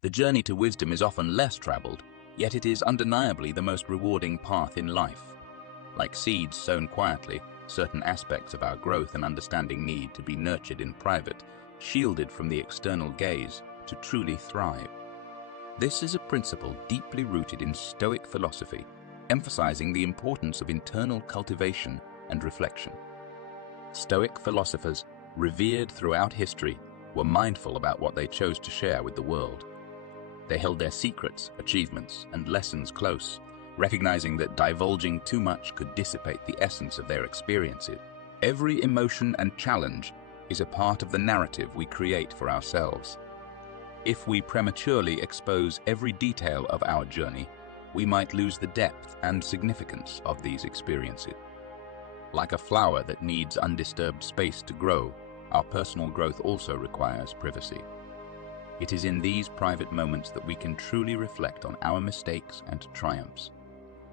The journey to wisdom is often less traveled, yet it is undeniably the most rewarding path in life. Like seeds sown quietly, certain aspects of our growth and understanding need to be nurtured in private, shielded from the external gaze, to truly thrive. This is a principle deeply rooted in Stoic philosophy, emphasizing the importance of internal cultivation and reflection. Stoic philosophers, revered throughout history, were mindful about what they chose to share with the world. They held their secrets, achievements, and lessons close, recognizing that divulging too much could dissipate the essence of their experiences. Every emotion and challenge is a part of the narrative we create for ourselves. If we prematurely expose every detail of our journey, we might lose the depth and significance of these experiences. Like a flower that needs undisturbed space to grow, our personal growth also requires privacy. It is in these private moments that we can truly reflect on our mistakes and triumphs,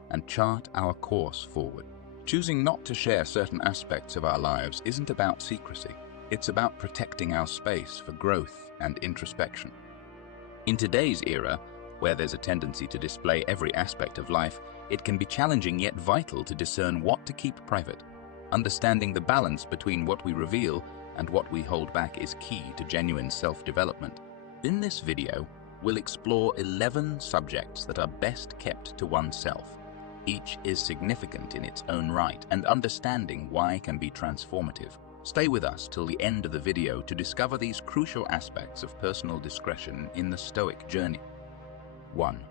and chart our course forward. Choosing not to share certain aspects of our lives isn't about secrecy. It's about protecting our space for growth and introspection. In today's era, where there's a tendency to display every aspect of life, it can be challenging yet vital to discern what to keep private. Understanding the balance between what we reveal and what we hold back is key to genuine self-development. In this video, we'll explore 11 subjects that are best kept to oneself. Each is significant in its own right, and understanding why can be transformative. Stay with us till the end of the video to discover these crucial aspects of personal discretion in the Stoic journey. 1.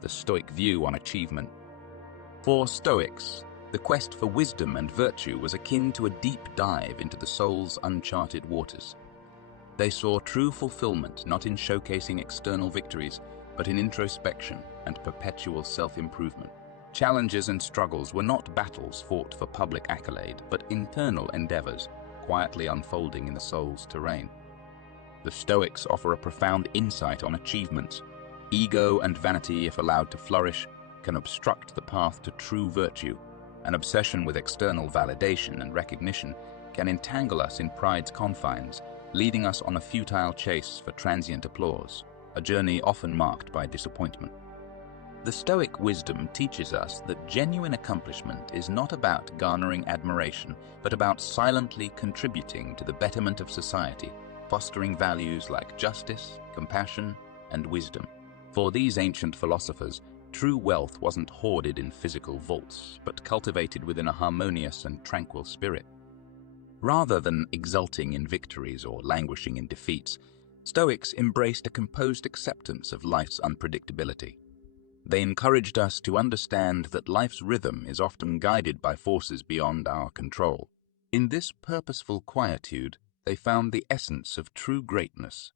The Stoic view on achievement. For Stoics, the quest for wisdom and virtue was akin to a deep dive into the soul's uncharted waters. They saw true fulfillment not in showcasing external victories, but in introspection and perpetual self-improvement. Challenges and struggles were not battles fought for public accolade, but internal endeavors, quietly unfolding in the soul's terrain. The Stoics offer a profound insight on achievements. Ego and vanity, if allowed to flourish, can obstruct the path to true virtue. An obsession with external validation and recognition can entangle us in pride's confines, leading us on a futile chase for transient applause, a journey often marked by disappointment. The Stoic wisdom teaches us that genuine accomplishment is not about garnering admiration, but about silently contributing to the betterment of society, fostering values like justice, compassion, and wisdom. For these ancient philosophers, true wealth wasn't hoarded in physical vaults, but cultivated within a harmonious and tranquil spirit. Rather than exulting in victories or languishing in defeats, Stoics embraced a composed acceptance of life's unpredictability. They encouraged us to understand that life's rhythm is often guided by forces beyond our control. In this purposeful quietude, they found the essence of true greatness.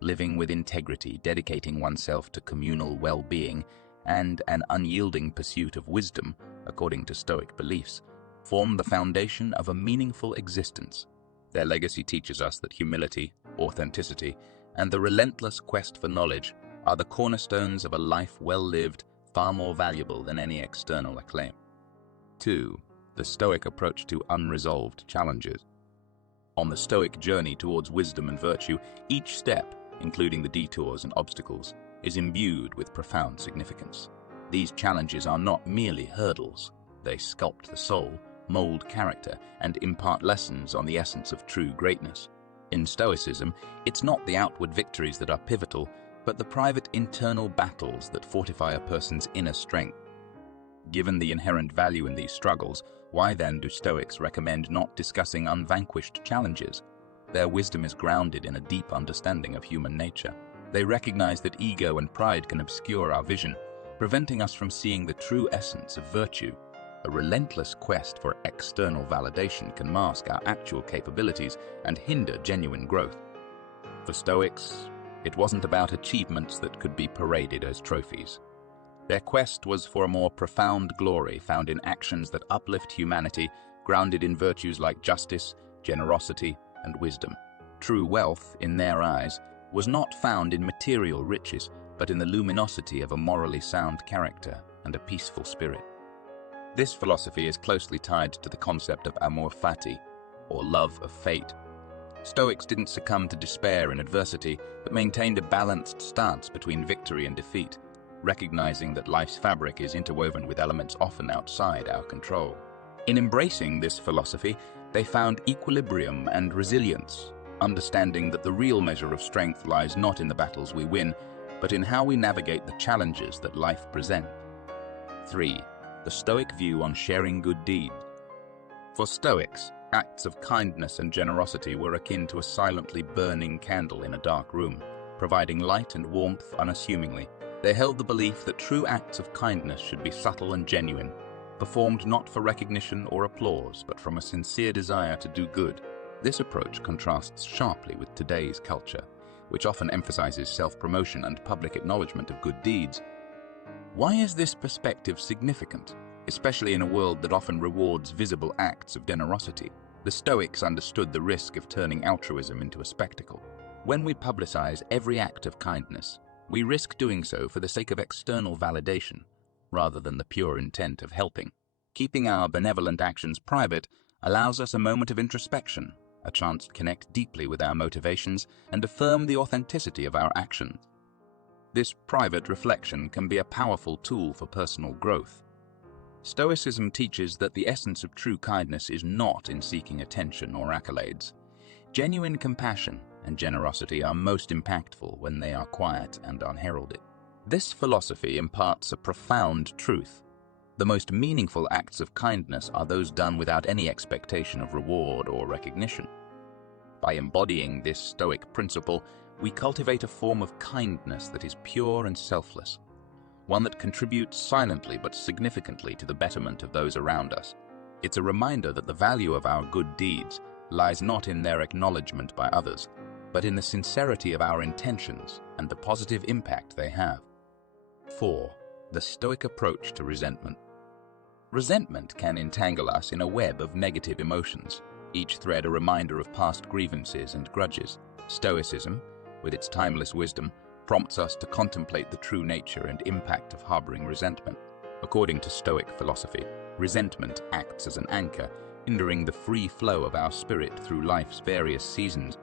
Living with integrity, dedicating oneself to communal well-being, and an unyielding pursuit of wisdom, according to Stoic beliefs, form the foundation of a meaningful existence. Their legacy teaches us that humility, authenticity, and the relentless quest for knowledge are the cornerstones of a life well lived, far more valuable than any external acclaim. 2. The Stoic approach to unresolved challenges. On the Stoic journey towards wisdom and virtue, each step, including the detours and obstacles, is imbued with profound significance. These challenges are not merely hurdles. They sculpt the soul, mold character, and impart lessons on the essence of true greatness. In Stoicism, it's not the outward victories that are pivotal, but the private internal battles that fortify a person's inner strength. Given the inherent value in these struggles, why then do Stoics recommend not discussing unvanquished challenges? Their wisdom is grounded in a deep understanding of human nature. They recognize that ego and pride can obscure our vision, preventing us from seeing the true essence of virtue. A relentless quest for external validation can mask our actual capabilities and hinder genuine growth. For Stoics, it wasn't about achievements that could be paraded as trophies. Their quest was for a more profound glory found in actions that uplift humanity, grounded in virtues like justice, generosity, and wisdom. True wealth, in their eyes, was not found in material riches, but in the luminosity of a morally sound character and a peaceful spirit. This philosophy is closely tied to the concept of amor fati, or love of fate. Stoics didn't succumb to despair in adversity, but maintained a balanced stance between victory and defeat, recognizing that life's fabric is interwoven with elements often outside our control. In embracing this philosophy, they found equilibrium and resilience, understanding that the real measure of strength lies not in the battles we win, but in how we navigate the challenges that life presents. 3. The Stoic view on sharing good deeds. For Stoics, acts of kindness and generosity were akin to a silently burning candle in a dark room, providing light and warmth unassumingly. They held the belief that true acts of kindness should be subtle and genuine, performed not for recognition or applause, but from a sincere desire to do good. This approach contrasts sharply with today's culture, which often emphasizes self-promotion and public acknowledgement of good deeds. Why is this perspective significant, especially in a world that often rewards visible acts of generosity? The Stoics understood the risk of turning altruism into a spectacle. When we publicize every act of kindness, we risk doing so for the sake of external validation, rather than the pure intent of helping. Keeping our benevolent actions private allows us a moment of introspection, a chance to connect deeply with our motivations and affirm the authenticity of our actions. This private reflection can be a powerful tool for personal growth. Stoicism teaches that the essence of true kindness is not in seeking attention or accolades. Genuine compassion and generosity are most impactful when they are quiet and unheralded. This philosophy imparts a profound truth. The most meaningful acts of kindness are those done without any expectation of reward or recognition. By embodying this Stoic principle, we cultivate a form of kindness that is pure and selfless, one that contributes silently but significantly to the betterment of those around us. It's a reminder that the value of our good deeds lies not in their acknowledgement by others, but in the sincerity of our intentions and the positive impact they have. 4. The Stoic approach to resentment. Resentment can entangle us in a web of negative emotions, each thread a reminder of past grievances and grudges. Stoicism, with its timeless wisdom, prompts us to contemplate the true nature and impact of harboring resentment. According to Stoic philosophy, resentment acts as an anchor, hindering the free flow of our spirit through life's various seasons.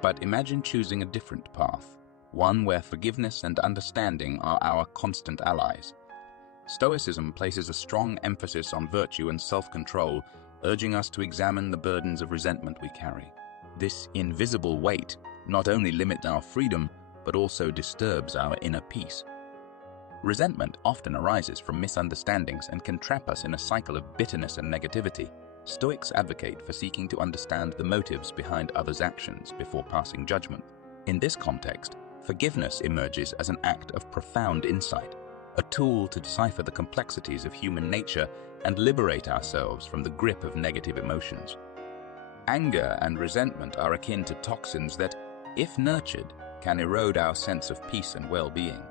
But imagine choosing a different path, one where forgiveness and understanding are our constant allies. Stoicism places a strong emphasis on virtue and self-control, urging us to examine the burdens of resentment we carry. This invisible weight not only limits our freedom, but also disturbs our inner peace. Resentment often arises from misunderstandings and can trap us in a cycle of bitterness and negativity. Stoics advocate for seeking to understand the motives behind others' actions before passing judgment. In this context, forgiveness emerges as an act of profound insight, a tool to decipher the complexities of human nature and liberate ourselves from the grip of negative emotions. Anger and resentment are akin to toxins that, if nurtured, can erode our sense of peace and well-being.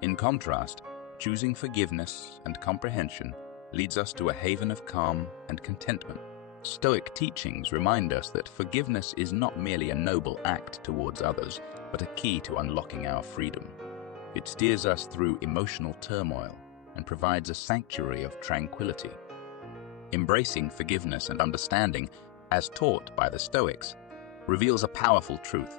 In contrast, choosing forgiveness and comprehension leads us to a haven of calm and contentment. Stoic teachings remind us that forgiveness is not merely a noble act towards others, but a key to unlocking our freedom. It steers us through emotional turmoil and provides a sanctuary of tranquility. Embracing forgiveness and understanding, as taught by the Stoics, reveals a powerful truth.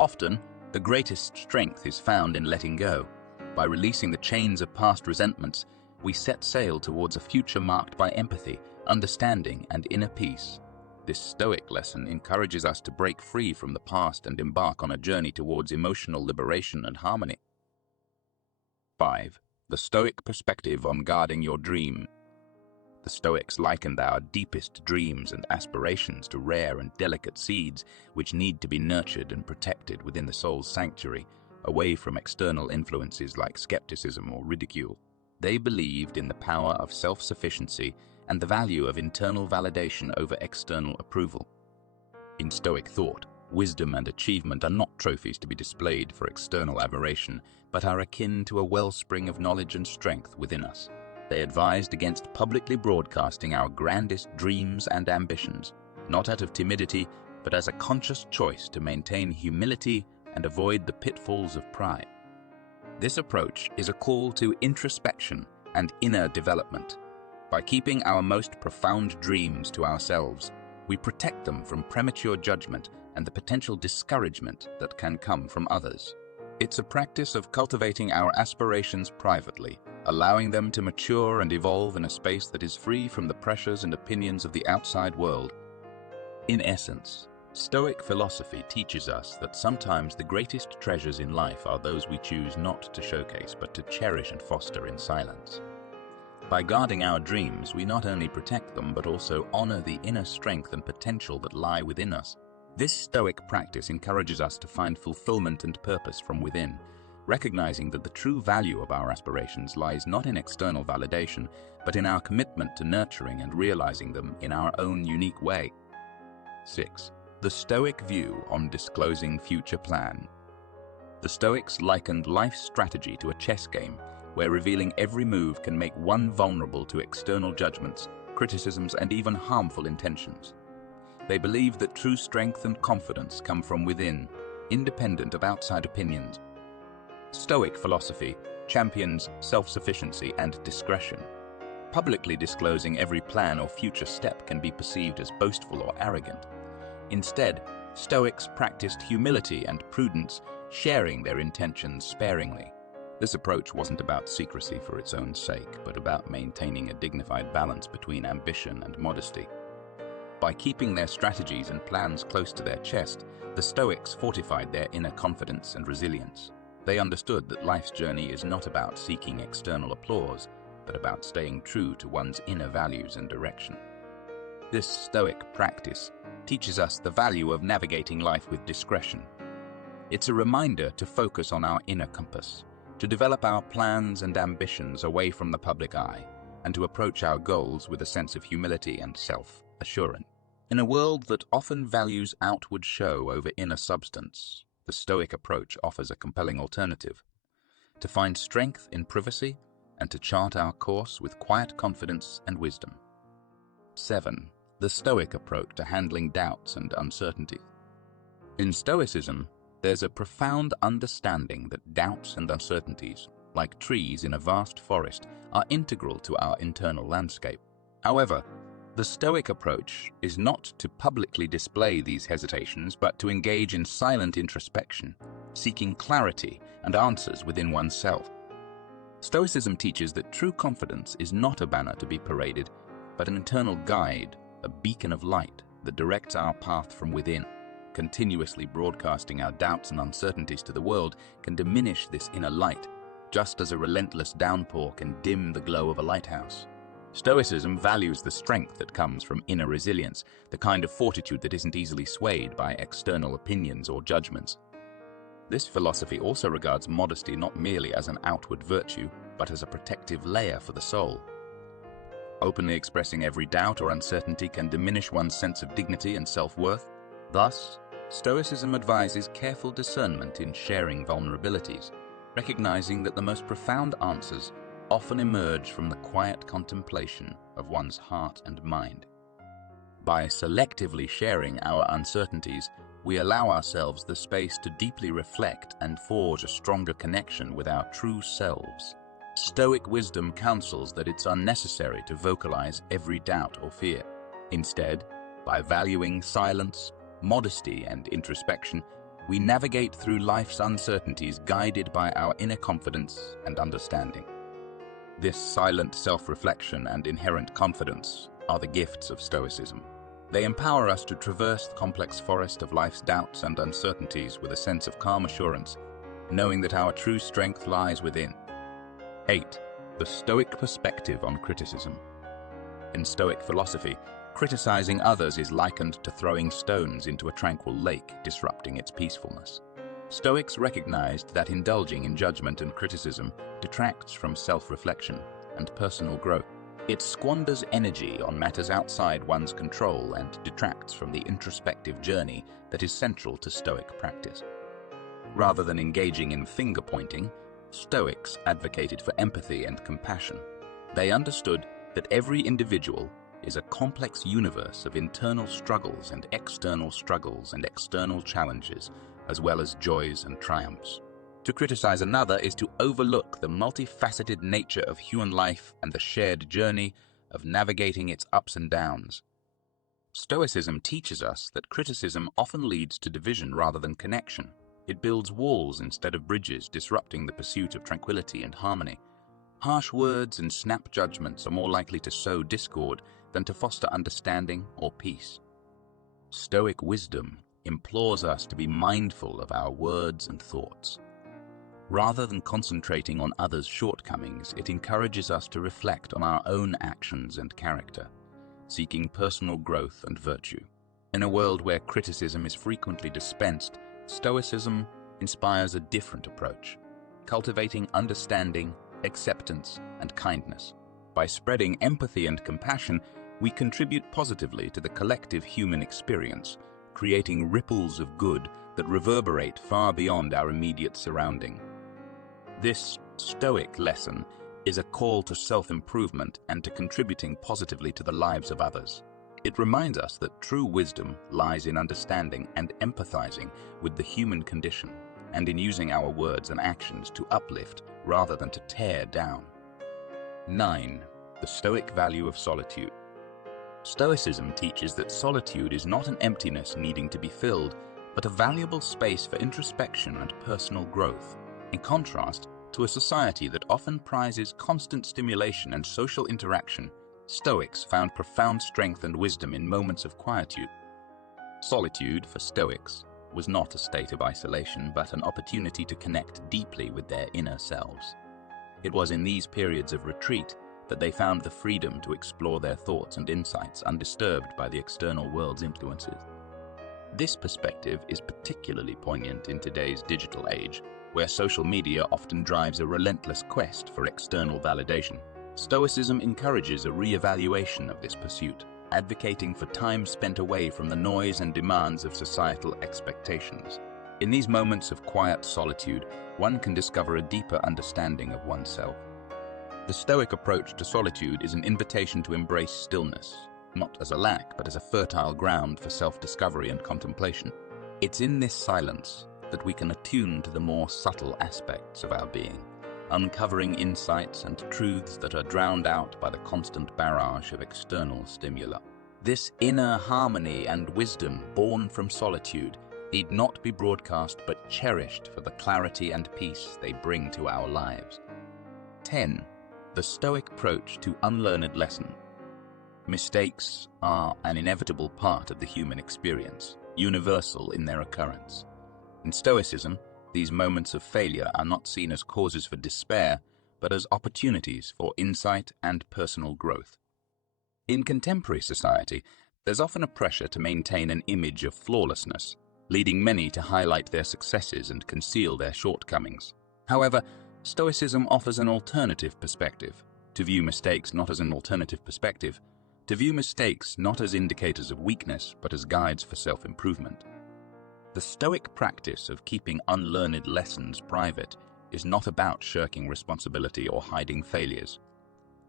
Often, the greatest strength is found in letting go. By releasing the chains of past resentments, we set sail towards a future marked by empathy, understanding, and inner peace. This Stoic lesson encourages us to break free from the past and embark on a journey towards emotional liberation and harmony. 5. The Stoic perspective on guarding your dream. The Stoics likened our deepest dreams and aspirations to rare and delicate seeds which need to be nurtured and protected within the soul's sanctuary, away from external influences like skepticism or ridicule. They believed in the power of self-sufficiency and the value of internal validation over external approval. In Stoic thought, wisdom and achievement are not trophies to be displayed for external admiration, but are akin to a wellspring of knowledge and strength within us. They advised against publicly broadcasting our grandest dreams and ambitions, not out of timidity, but as a conscious choice to maintain humility and avoid the pitfalls of pride. This approach is a call to introspection and inner development. By keeping our most profound dreams to ourselves, We protect them from premature judgment and the potential discouragement that can come from others. It's a practice of cultivating our aspirations privately, allowing them to mature and evolve in a space that is free from the pressures and opinions of the outside world. In essence, Stoic philosophy teaches us that sometimes the greatest treasures in life are those we choose not to showcase but to cherish and foster in silence. By guarding our dreams, we not only protect them but also honor the inner strength and potential that lie within us. This Stoic practice encourages us to find fulfillment and purpose from within, recognizing that the true value of our aspirations lies not in external validation, but in our commitment to nurturing and realizing them in our own unique way. 6. The Stoic view on disclosing future plan. The Stoics likened life's strategy to a chess game, where revealing every move can make one vulnerable to external judgments, criticisms, and even harmful intentions. They believe that true strength and confidence come from within, independent of outside opinions. Stoic philosophy champions self-sufficiency and discretion. Publicly disclosing every plan or future step can be perceived as boastful or arrogant. Instead, Stoics practiced humility and prudence, sharing their intentions sparingly. This approach wasn't about secrecy for its own sake, but about maintaining a dignified balance between ambition and modesty. By keeping their strategies and plans close to their chest, the Stoics fortified their inner confidence and resilience. They understood that life's journey is not about seeking external applause, but about staying true to one's inner values and direction. This Stoic practice teaches us the value of navigating life with discretion. It's a reminder to focus on our inner compass, to develop our plans and ambitions away from the public eye, and to approach our goals with a sense of humility and self-assurance. In a world that often values outward show over inner substance, the Stoic approach offers a compelling alternative: to find strength in privacy and to chart our course with quiet confidence and wisdom. 7. The Stoic approach to handling doubts and uncertainty. In Stoicism, there's a profound understanding that doubts and uncertainties, like trees in a vast forest, are integral to our internal landscape. However, the Stoic approach is not to publicly display these hesitations, but to engage in silent introspection, seeking clarity and answers within oneself. Stoicism teaches that true confidence is not a banner to be paraded, but an internal guide, a beacon of light that directs our path from within. Continuously broadcasting our doubts and uncertainties to the world can diminish this inner light, just as a relentless downpour can dim the glow of a lighthouse. Stoicism values the strength that comes from inner resilience, the kind of fortitude that isn't easily swayed by external opinions or judgments. This philosophy also regards modesty not merely as an outward virtue, but as a protective layer for the soul. Openly expressing every doubt or uncertainty can diminish one's sense of dignity and self-worth. Thus, Stoicism advises careful discernment in sharing vulnerabilities, recognizing that the most profound answers often emerge from the quiet contemplation of one's heart and mind. By selectively sharing our uncertainties, we allow ourselves the space to deeply reflect and forge a stronger connection with our true selves. Stoic wisdom counsels that it's unnecessary to vocalize every doubt or fear. Instead, by valuing silence, modesty, and introspection, we navigate through life's uncertainties guided by our inner confidence and understanding. This silent self-reflection and inherent confidence are the gifts of Stoicism. They empower us to traverse the complex forest of life's doubts and uncertainties with a sense of calm assurance, knowing that our true strength lies within. 8. The Stoic perspective on criticism. In Stoic philosophy, criticizing others is likened to throwing stones into a tranquil lake, disrupting its peacefulness. Stoics recognized that indulging in judgment and criticism detracts from self-reflection and personal growth. It squanders energy on matters outside one's control and detracts from the introspective journey that is central to Stoic practice. Rather than engaging in finger-pointing, Stoics advocated for empathy and compassion. They understood that every individual is a complex universe of internal struggles and external challenges, as well as joys and triumphs. To criticize another is to overlook the multifaceted nature of human life and the shared journey of navigating its ups and downs. Stoicism teaches us that criticism often leads to division rather than connection. It builds walls instead of bridges, disrupting the pursuit of tranquility and harmony. Harsh words and snap judgments are more likely to sow discord than to foster understanding or peace. Stoic wisdom implores us to be mindful of our words and thoughts. Rather than concentrating on others' shortcomings, it encourages us to reflect on our own actions and character, seeking personal growth and virtue. In a world where criticism is frequently dispensed, Stoicism inspires a different approach, cultivating understanding, acceptance, and kindness. By spreading empathy and compassion, we contribute positively to the collective human experience, creating ripples of good that reverberate far beyond our immediate surrounding. This Stoic lesson is a call to self-improvement and to contributing positively to the lives of others. It reminds us that true wisdom lies in understanding and empathizing with the human condition, and in using our words and actions to uplift rather than to tear down. 9. The Stoic value of solitude. Stoicism teaches that solitude is not an emptiness needing to be filled, but a valuable space for introspection and personal growth. In contrast to a society that often prizes constant stimulation and social interaction, Stoics found profound strength and wisdom in moments of quietude. Solitude, for Stoics, was not a state of isolation, but an opportunity to connect deeply with their inner selves. It was in these periods of retreat that they found the freedom to explore their thoughts and insights undisturbed by the external world's influences. This perspective is particularly poignant in today's digital age, where social media often drives a relentless quest for external validation. Stoicism encourages a re-evaluation of this pursuit, advocating for time spent away from the noise and demands of societal expectations. In these moments of quiet solitude, one can discover a deeper understanding of oneself. The Stoic approach to solitude is an invitation to embrace stillness, not as a lack, but as a fertile ground for self-discovery and contemplation. It's in this silence that we can attune to the more subtle aspects of our being, uncovering insights and truths that are drowned out by the constant barrage of external stimuli. This inner harmony and wisdom born from solitude need not be broadcast but cherished for the clarity and peace they bring to our lives. 10. The Stoic approach to unlearned lesson. Mistakes are an inevitable part of the human experience, universal in their occurrence. In Stoicism, these moments of failure are not seen as causes for despair, but as opportunities for insight and personal growth. In contemporary society, there's often a pressure to maintain an image of flawlessness, leading many to highlight their successes and conceal their shortcomings. However, Stoicism offers an alternative perspective, to view mistakes not as an alternative perspective, to view mistakes not as indicators of weakness, but as guides for self-improvement. The Stoic practice of keeping unlearned lessons private is not about shirking responsibility or hiding failures.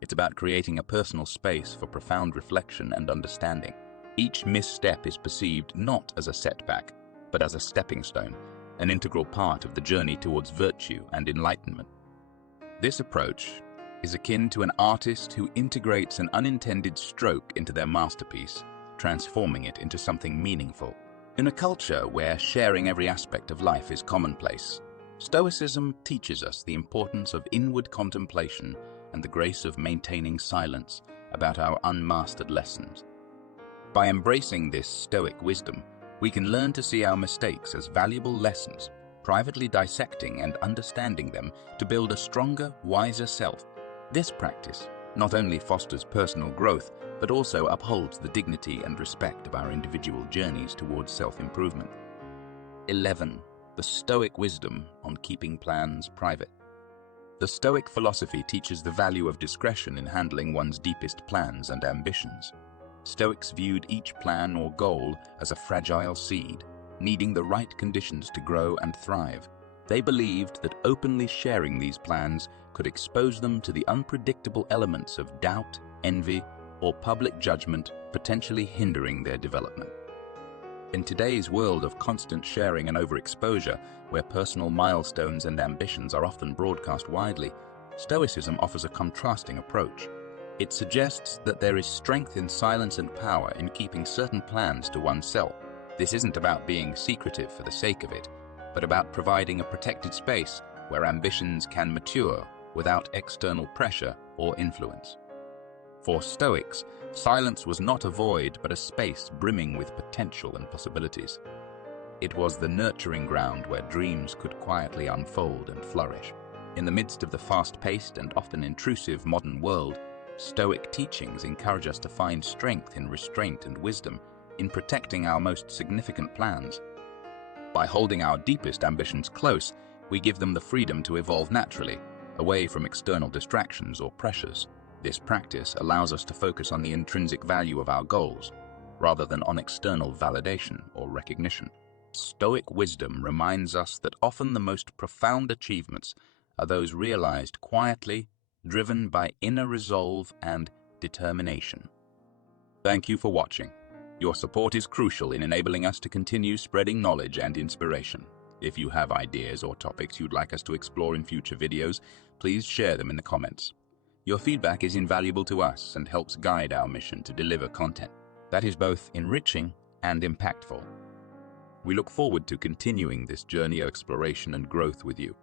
It's about creating a personal space for profound reflection and understanding. Each misstep is perceived not as a setback, but as a stepping stone, an integral part of the journey towards virtue and enlightenment. This approach is akin to an artist who integrates an unintended stroke into their masterpiece, transforming it into something meaningful. In a culture where sharing every aspect of life is commonplace, Stoicism teaches us the importance of inward contemplation and the grace of maintaining silence about our unmastered lessons. By embracing this Stoic wisdom, we can learn to see our mistakes as valuable lessons, privately dissecting and understanding them to build a stronger, wiser self. This practice not only fosters personal growth, but also upholds the dignity and respect of our individual journeys towards self-improvement. 11. The Stoic wisdom on keeping plans private. The Stoic philosophy teaches the value of discretion in handling one's deepest plans and ambitions. Stoics viewed each plan or goal as a fragile seed, needing the right conditions to grow and thrive. They believed that openly sharing these plans could expose them to the unpredictable elements of doubt, envy, or public judgment, potentially hindering their development. In today's world of constant sharing and overexposure, where personal milestones and ambitions are often broadcast widely, Stoicism offers a contrasting approach. It suggests that there is strength in silence and power in keeping certain plans to oneself. This isn't about being secretive for the sake of it, but about providing a protected space where ambitions can mature without external pressure or influence. For Stoics, silence was not a void but a space brimming with potential and possibilities. It was the nurturing ground where dreams could quietly unfold and flourish. In the midst of the fast-paced and often intrusive modern world, Stoic teachings encourage us to find strength in restraint and wisdom in protecting our most significant plans. By holding our deepest ambitions close, we give them the freedom to evolve naturally, away from external distractions or pressures. This practice allows us to focus on the intrinsic value of our goals, rather than on external validation or recognition. Stoic wisdom reminds us that often the most profound achievements are those realized quietly, driven by inner resolve and determination. Thank you for watching. Your support is crucial in enabling us to continue spreading knowledge and inspiration. If you have ideas or topics you'd like us to explore in future videos, please share them in the comments. Your feedback is invaluable to us and helps guide our mission to deliver content that is both enriching and impactful. We look forward to continuing this journey of exploration and growth with you.